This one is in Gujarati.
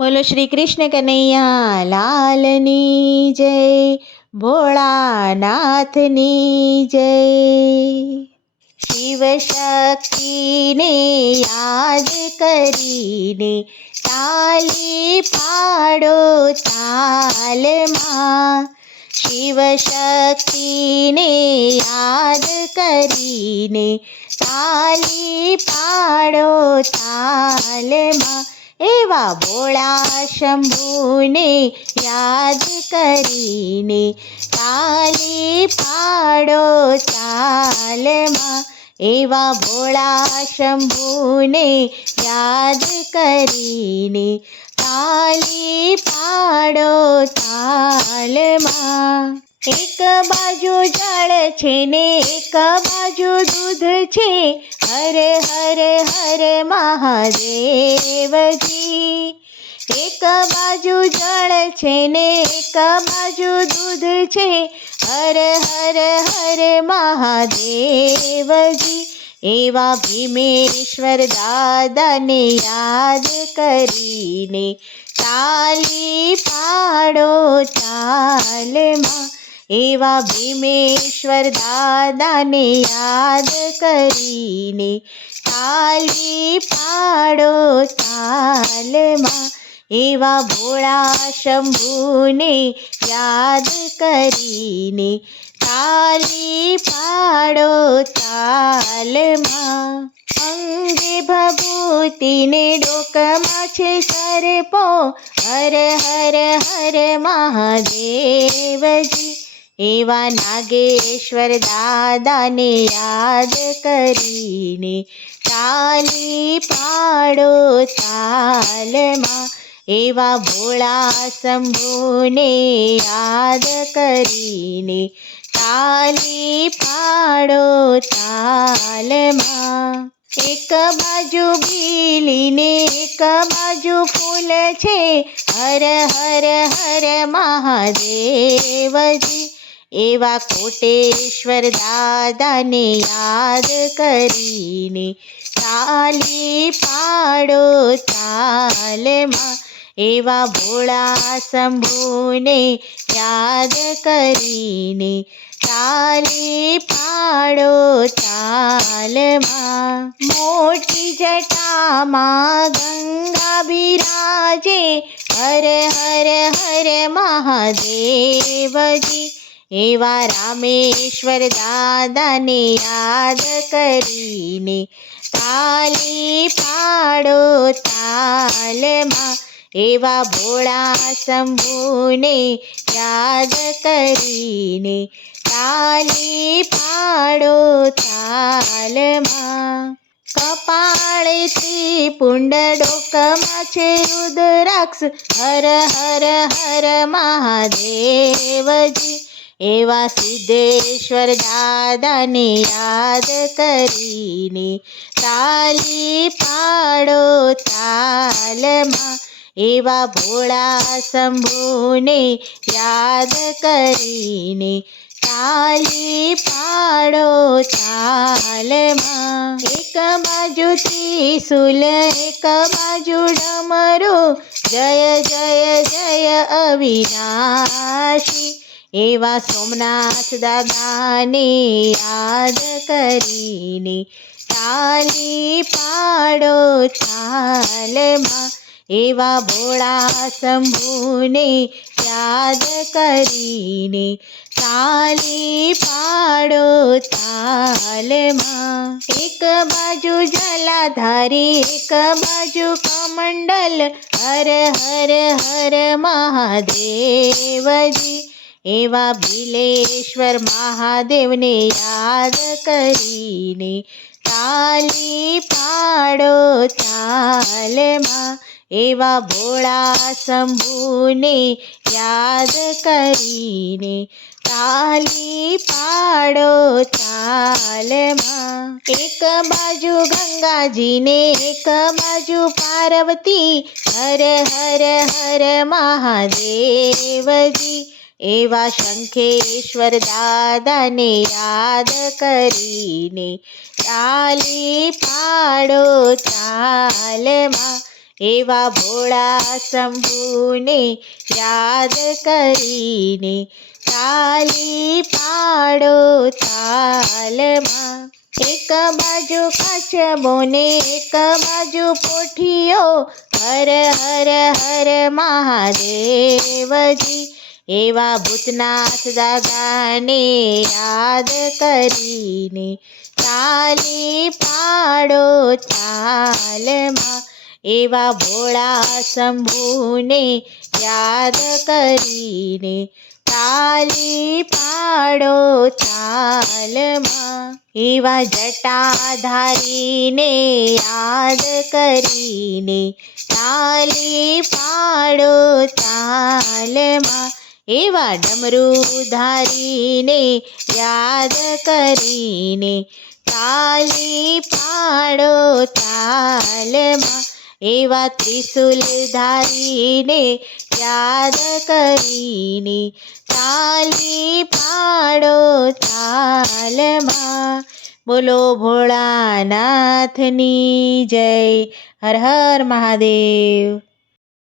બોલો શ્રી કૃષ્ણ કનૈયા લાલની જય, ભોળાનાથની જય. શિવ શક્તિને યાદ કરીને તાલી પાડો તાલમાં. શિવ શક્તિને યાદ કરીને તાલી પાડો તાલમાં. એવા ભોળા શંભુને યાદ કરીને તાલી પાડો તાલમાં. એવા ભોળા શંભુને યાદ કરીને તાલી પાડો તાલમાં. એક બાજુ જળ છે ને એક બાજુ દૂધ છે, હર હર હર મહાદેવજી. એક બાજુ જળ છે ને એક બાજુ દૂધ છે, હર હર હર મહાદેવજી. એવા ભીમેશ્વર દાદાને યાદ કરીને તાલી પાડો તાલમાં. એવા ભીમેશ્વર દાદાને યાદ કરીને તાલી પાડો તાલમાં. એવા ભોળા શંભુને યાદ કરીને તાલી પાડો તાલમાં. અંગે ભભૂતિને ડોકમાં છે સરપો, હર હર હર મહાદેવજી. એવા નાગેશ્વર દાદાને યાદ કરીને તાલી પાડો તાલમાં. એવા ભોળા શંભુને યાદ કરીને તાલી પાડો તાલમાં. એક બાજુ બીલીને એક બાજુ ફૂલ છે, હર હર હર મહાદેવજી. એવા કોટેશ્વર દાદાને યાદ કરીને તાલી પાડો તાલમાં. એવા ભોળા શંભુને યાદ કરીને તાલી પાડો તાલમાં. મોટી જટામાં ગંગા બિરાજે, હર હર હર મહાદેવજી. એવા રામેશ્વર દાદાને યાદ કરીને તાલી પાડો તાલમાં. એવા ભોળા શંભુને યાદ કરીને તાલી પાડો તાલમાં. કપાળે ત્રિપુંડ ડોકમાં છે રુદ્રાક્ષ, હર હર હર મહાદેવજી. એવા સિદ્ધેશ્વર દાદાને યાદ કરીને તાલી પાડો તાલમાં. એવા ભોળા શંભુને યાદ કરીને તાલી પાડો તાલમાં. એક બાજુ ત્રિશૂલ એક બાજુ ડમરો, જય જય જય અવિનાશી. એવા સોમનાથ દાદાને યાદ કરીને તાલી પાડો તાલમાં. એવા ભોળા શંભુને યાદ કરીને તાલી પાડો તાલમાં. એક બાજુ જલાધારી એક બાજુ કમંડલ, હર હર હર મહાદેવજી. એવા ભીલેશ્વર મહાદેવને યાદ કરીને તાલી પાડો તાલમાં. એવા ભોળા શંભુને યાદ કરીને તાલી પાડો તાલમાં. એક બાજુ ગંગાજીને એક બાજુ પાર્વતી, હર હર હર મહાદેવજી. એવા શંખેશ્વર દાદાને યાદ કરીને તાલી પાડો તાલમાં. એવા ભોળા શંભુને યાદ કરીને તાલી પાડો તાલમાં. એક બાજુ કાચબો ને એક બાજુ પોઠિયો, હર હર હર મહાદેવજી. એવા ભૂતનાથ દાદાને યાદ કરીને તાલી પાડો તાલમાં. એવા ભોળા શંભુને યાદ કરીને તાલી પાડો તાલમાં. એવા જટાધારીને યાદ કરીને તાલી પાડો તાલમાં. એવા ડમરુધારીને યાદ કરીને તાલી પાડો તાલમાં. એવા ત્રિશુલધારીને યાદ કરીને તાલી પાડો તાલમાં. બોલો ભોળાનાથની જય. હર હર મહાદેવ.